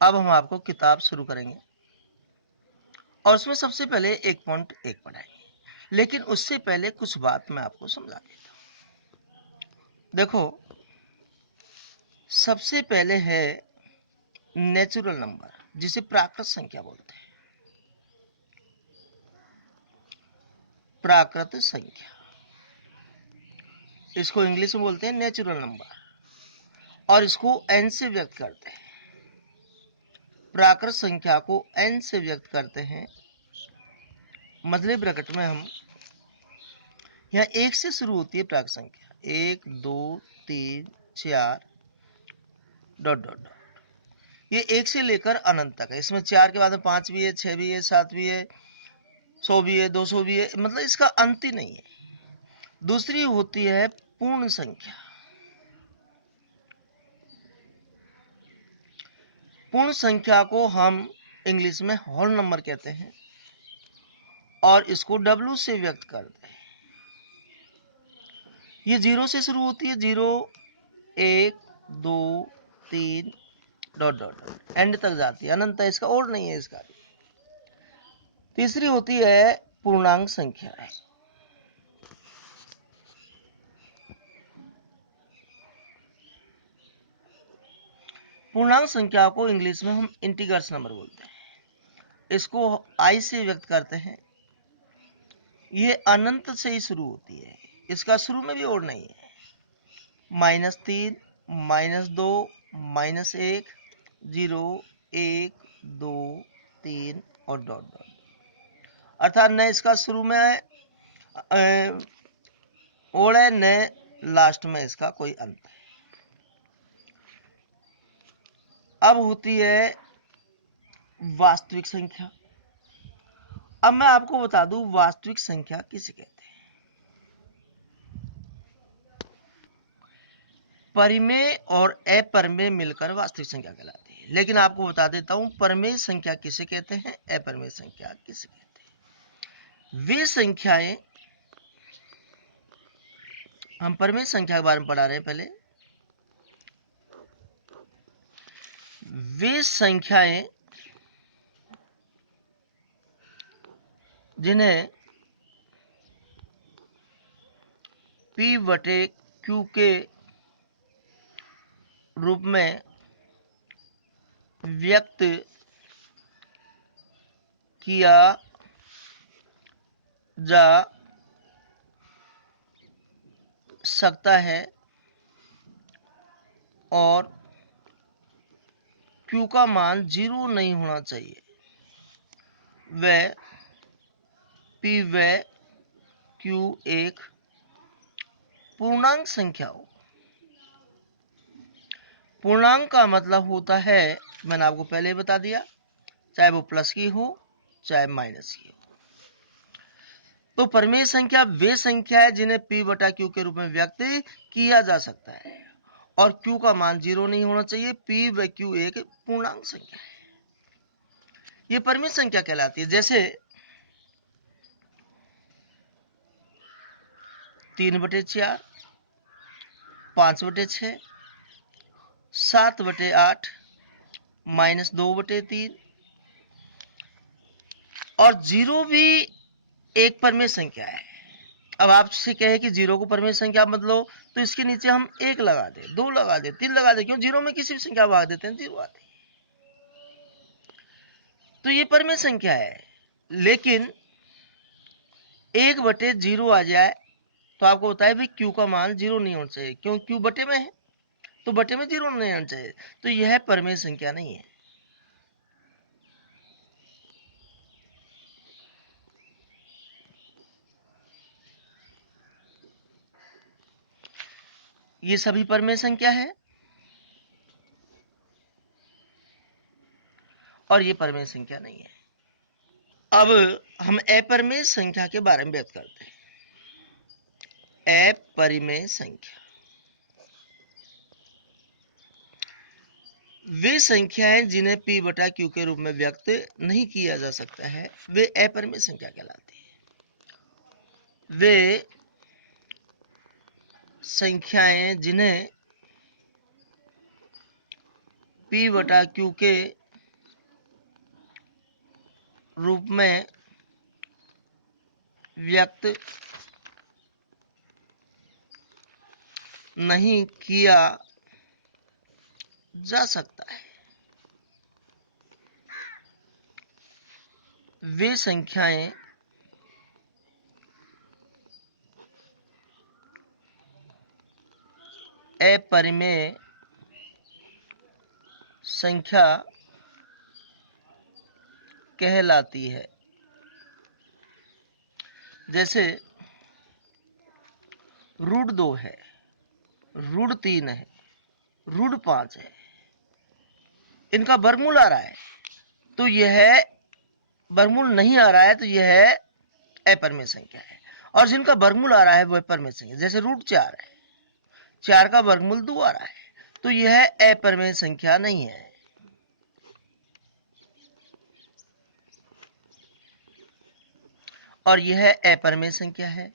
अब हम आपको किताब शुरू करेंगे और उसमें सबसे पहले 1.1 पढ़ाएंगे, लेकिन उससे पहले कुछ बात मैं आपको समझा देता हूं। देखो, सबसे पहले है नेचुरल नंबर, जिसे प्राकृत संख्या बोलते हैं। प्राकृत संख्या, इसको इंग्लिश में बोलते हैं नेचुरल नंबर, और इसको n से व्यक्त करते हैं। प्राकृत संख्या को n से व्यक्त करते हैं। मतलब ब्रैकेट में हम यहाँ 1 से शुरू होती है प्राकृत संख्या, 1 2 3 4 डॉट डॉट डॉट, ये 1 से लेकर अनंत तक है। इसमें 4 के बाद में 5 भी है, 6 भी है, 7 भी है, 100 भी है, 200 भी है, मतलब इसका अंत ही नहीं है। दूसरी होती है पूर्ण संख्या। पूर्ण संख्या को हम इंग्लिश में होल नंबर कहते हैं और इसको W से व्यक्त करते हैं। ये 0 से शुरू होती है, 0 1 2 3 डॉट डॉट डॉट एंड तक जाती है, अनंत है, इसका और नहीं है इसका। तीसरी होती है पूर्णांक संख्या। पूर्णांक संख्या को इंग्लिश में हम इंटीजर्स नंबर बोलते हैं। इसको I से व्यक्त करते हैं। ये अनंत से ही शुरू होती है, इसका शुरू में भी और नहीं है। -3 -2 -1 0 1 2 3 और डॉट डॉट, अर्थात न इसका शुरू में और है, न लास्ट में इसका कोई अंत है। अब होती है वास्तविक संख्या। अब मैं आपको बता दूं वास्तविक संख्या किसे कहते हैं। परिमेय और अपरिमेय मिलकर वास्तविक संख्या कहलाती है। लेकिन आपको बता देता हूं परिमेय संख्या किसे कहते हैं, अपरिमेय संख्या किसे कहते हैं। वे संख्याएं, हम परिमेय संख्या के बारे में पढ़ा रहे हैं पहले, वे संख्याएं जिन्हें P/Q के रूप में व्यक्त किया जा सकता है और Q का मान 0 नहीं होना चाहिए, वह P/Q एक पूर्णांक संख्या हो। पूर्णांक का मतलब होता है, मैंने आपको पहले ही बता दिया, चाहे वो प्लस की हो चाहे माइनस की हो। तो परिमेय संख्या वे संख्या है जिन्हें P/Q के रूप में व्यक्त किया जा सकता है और Q का मान 0 नहीं होना चाहिए। P/Q एक पूर्णांक संख्या है, ये परिमेय संख्या कहलाती है। जैसे 3/4, 5/6, 7/8, -2/3 और 0 भी एक परिमेय संख्या है। अब आपसे कहे कि 0 को परिमेय संख्या मत लो, तो इसके नीचे हम 1 लगा दे, 2 लगा दे, 3 लगा दे, क्यों? 0 में किसी भी संख्या भाग देते हैं 0 आती है, तो ये परिमेय संख्या है। लेकिन 1/0 आ जाए तो आपको बताया भाई Q का मान 0 नहीं होना चाहिए, क्यों? Q बटे में है तो बटे में 0 नहीं आना चाहिए, तो यह परिमेय संख्या नहीं है। ये सभी परिमेय संख्या है और ये परिमेय संख्या नहीं है। अब हम अपरिमेय संख्या के बारे में बात करते हैं। अपरिमेय संख्या वे संख्याएं जिन्हें P/Q के रूप में व्यक्त नहीं किया जा सकता है, वे अपरिमेय संख्या कहलाती है। वे संख्याएं जिन्हें P/Q के रूप में व्यक्त नहीं किया जा सकता है। वे संख्याएं अपरिमेय संख्या कहलाती है। जैसे √2 है, √3 है, √5 है, इनका वर्गमूल आ रहा है तो यह वर्गमूल नहीं आ रहा है तो यह अपरिमेय संख्या है, और जिनका वर्गमूल आ रहा है वह परिमेय संख्या। जैसे √4 है, 4 का वर्गमूल 2 आ रहा है तो यह अपरिमेय संख्या नहीं है। और यह अपरिमेय संख्या है।